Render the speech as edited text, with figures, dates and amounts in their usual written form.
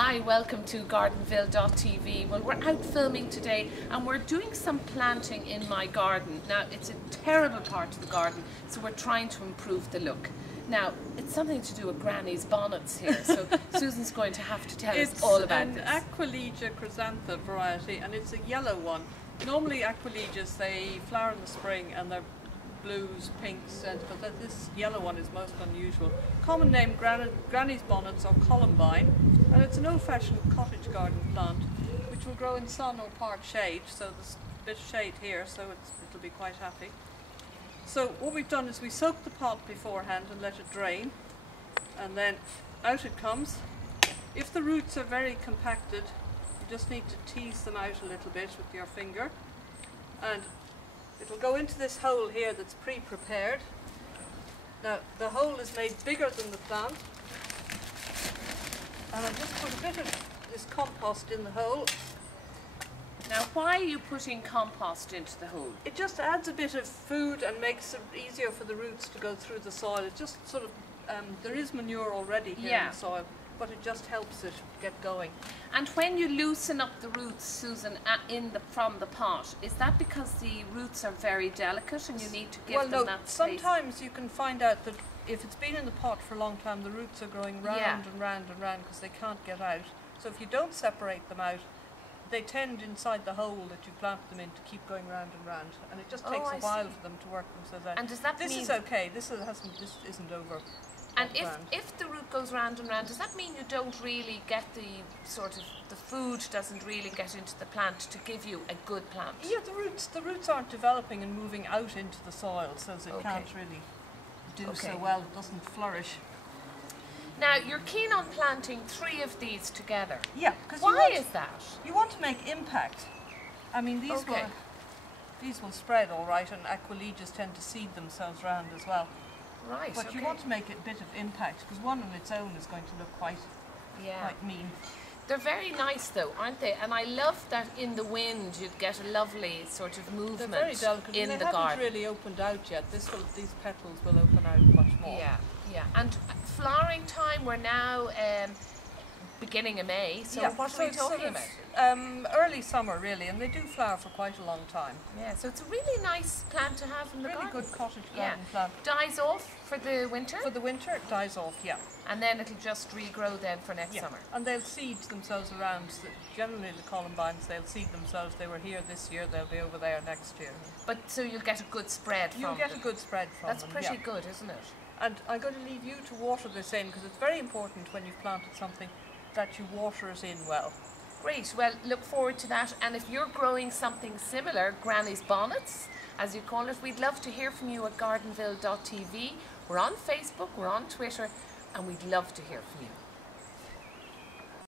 Hi, welcome to gardenville.tv. Well, we're out filming today and we're doing some planting in my garden. Now, it's a terrible part of the garden, so we're trying to improve the look. Now, it's something to do with Granny's bonnets here, so Susan's going to have to tell us all about this. It's an Aquilegia chrysantha variety, and it's a yellow one. Normally Aquilegias, they flower in the spring and they're blues, pinks, but this yellow one is most unusual. Common name Granny's bonnets or Columbine, and it's an old-fashioned cottage garden plant which will grow in sun or part shade, so there's a bit of shade here, so it'll be quite happy. So what we've done is we soak the pot beforehand and let it drain, and then out it comes. If the roots are very compacted, you just need to tease them out a little bit with your finger, and it'll go into this hole here that's pre-prepared. Now the hole is made bigger than the plant, and I just put a bit of this compost in the hole. Now, why are you putting compost into the hole? It just adds a bit of food and makes it easier for the roots to go through the soil. It just sort of, there is manure already here in the soil, but it just helps it get going. And when you loosen up the roots, Susan, from the pot, is that because the roots are very delicate and you need to give them that space? Sometimes you can find out that if it's been in the pot for a long time, the roots are growing round and round and round because they can't get out. So if you don't separate them out, they tend inside the hole that you plant them in to keep going round and round, and it just takes a while for them to work themselves out. And does that mean... This is okay, this isn't over. And if the root goes round and round, does that mean you don't really get the food doesn't really get into the plant to give you a good plant? Yeah, the roots aren't developing and moving out into the soil, so it can't really do so well, it doesn't flourish. Now, you're keen on planting 3 of these together. Yeah, because why is that? You want to make impact. I mean, these will spread all right, and Aquilegias tend to seed themselves round as well. Right. But you want to make a bit of impact, because one on its own is going to look quite mean. They're very nice though, aren't they? And I love that in the wind you'd get a lovely sort of movement. They're very delicate, in and the they garden. haven't really opened out yet. These petals will open out much more. Yeah, yeah. And flowering time, we're now beginning of May, so what are we talking about? Early summer really, and they do flower for quite a long time. Yeah, so it's a really nice plant to have in the garden. Really good cottage garden plant. Dies off for the winter? For the winter it dies off, yeah. And then it'll just regrow then for next summer. And they'll seed themselves around. So generally the Columbines, they'll seed themselves. They were here this year, they'll be over there next year. But so you'll get a good spread from them. You'll get a good spread from them. That's pretty good, isn't it? And I'm going to leave you to water this in, because it's very important when you've planted something that you water it in well. Great, well, look forward to that. And if you're growing something similar, Granny's bonnets, as you call it, we'd love to hear from you at gardenville.tv. We're on Facebook, we're on Twitter, and we'd love to hear from you.